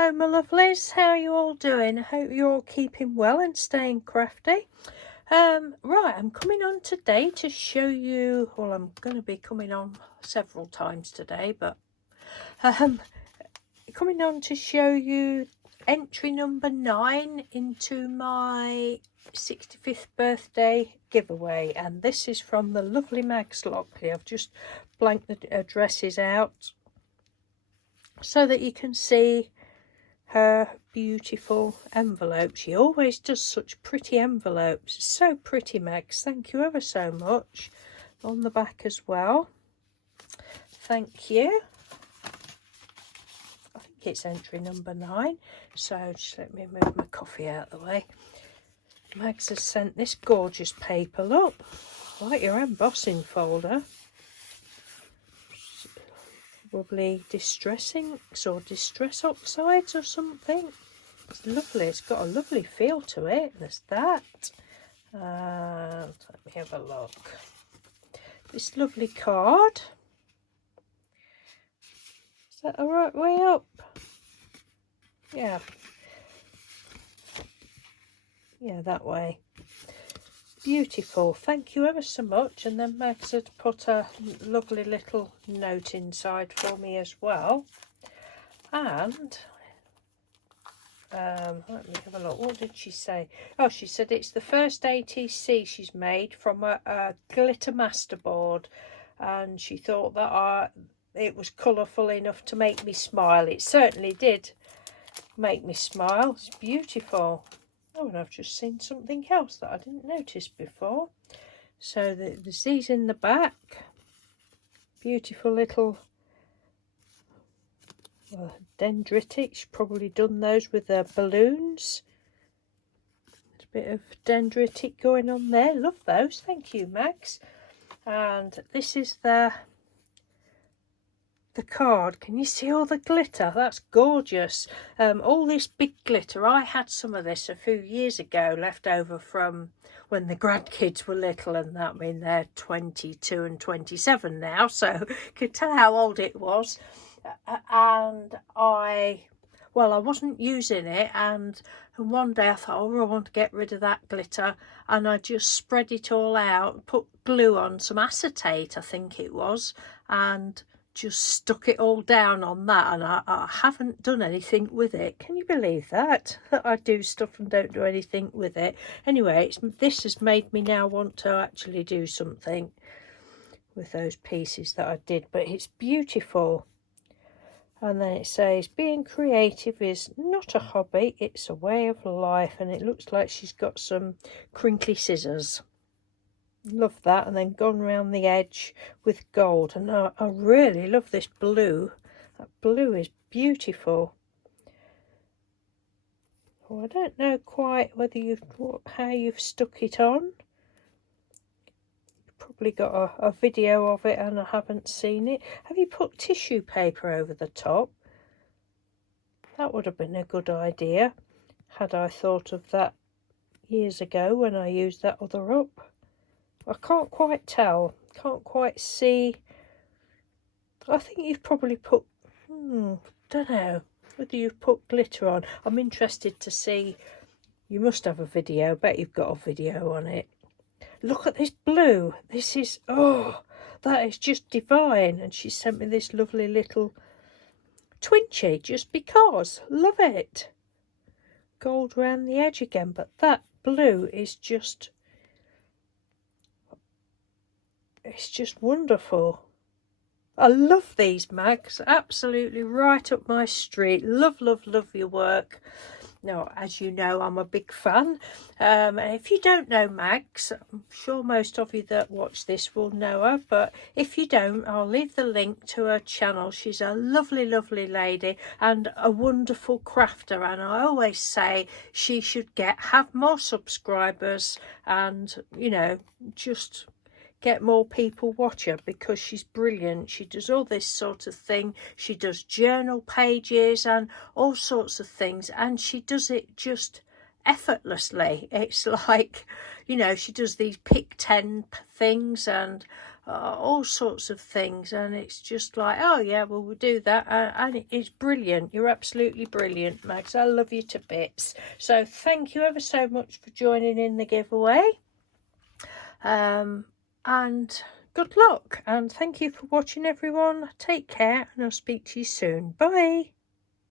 Hello my lovelies, how are you all doing? I hope you're all keeping well and staying crafty. Right, I'm coming on today to show you, well, I'm going to be coming on several times today, but coming on to show you entry number 9 into my 65th birthday giveaway, and this is from the lovely Magz Lockley. I've just blanked the addresses out so that you can see her beautiful envelope. She always does such pretty envelopes. So pretty, Magz. Thank you ever so much. On the back as well. Thank you. I think it's entry number 9. So just let me move my coffee out of the way. Magz has sent this gorgeous paper. Look, like your embossing folder. Probably distress inks or distress oxides or something. It's lovely. It's got a lovely feel to it. There's that. Let me have a look. This lovely card. Is that the right way up? Yeah. Yeah, that way. Beautiful. Thank you ever so much. And then Magz had put a lovely little note inside for me as well. And let me have a look. What did she say? Oh, she said it's the first ATC she's made from a glitter masterboard, and she thought that it was colourful enough to make me smile. It certainly did make me smile. It's beautiful. Oh, and I've just seen something else that I didn't notice before. So there's these in the back. Beautiful little dendritics. She's probably done those with the balloons. There's a bit of dendritic going on there. Love those. Thank you, Magz. And this is the card. Can you see all the glitter? That's gorgeous. All this big glitter. I had some of this a few years ago, left over from when the grandkids were little, and that, I mean, they're 22 and 27 now, so you could tell how old it was. And I wasn't using it, and one day I thought, oh, I want to get rid of that glitter, and I just spread it all out, put glue on, some acetate I think it was, and just stuck it all down on that, and I haven't done anything with it. Can you believe that? I do stuff and don't do anything with it. Anyway, this has made me now want to actually do something with those pieces that I did, but it's beautiful. And then it says, being creative is not a hobby, it's a way of life. And it looks like she's got some crinkly scissors. Love that. And then gone around the edge with gold. And I really love this blue. That blue is beautiful. Oh, I don't know quite whether how you've stuck it on. Probably got a video of it and I haven't seen it. Have you put tissue paper over the top? That would have been a good idea, had I thought of that years ago when I used that other up. I can't quite tell, can't quite see. I think you've probably put, don't know whether you've put glitter on. I'm interested to see. You must have a video. Bet you've got a video on it. Look at this blue. This is, oh, that is just divine. And she sent me this lovely little twinchy just because. Love it. Gold around the edge again. But that blue is just, it's just wonderful. I love these, Magz. Absolutely right up my street. Love, love, love your work. Now, as you know, I'm a big fan. And if you don't know Magz, I'm sure most of you that watch this will know her. But if you don't, I'll leave the link to her channel. She's a lovely, lovely lady and a wonderful crafter. And I always say she should have more subscribers and, you know, just get more people watch her, because she's brilliant. She does all this sort of thing. She does journal pages and all sorts of things, and she does it just effortlessly. It's like, you know, she does these pick 10 things, and all sorts of things, and it's just like, oh yeah, well, we'll do that, and it's brilliant. You're absolutely brilliant, Mags. I love you to bits. So thank you ever so much for joining in the giveaway, and good luck, and thank you for watching, everyone. Take care, and I'll speak to you soon. Bye.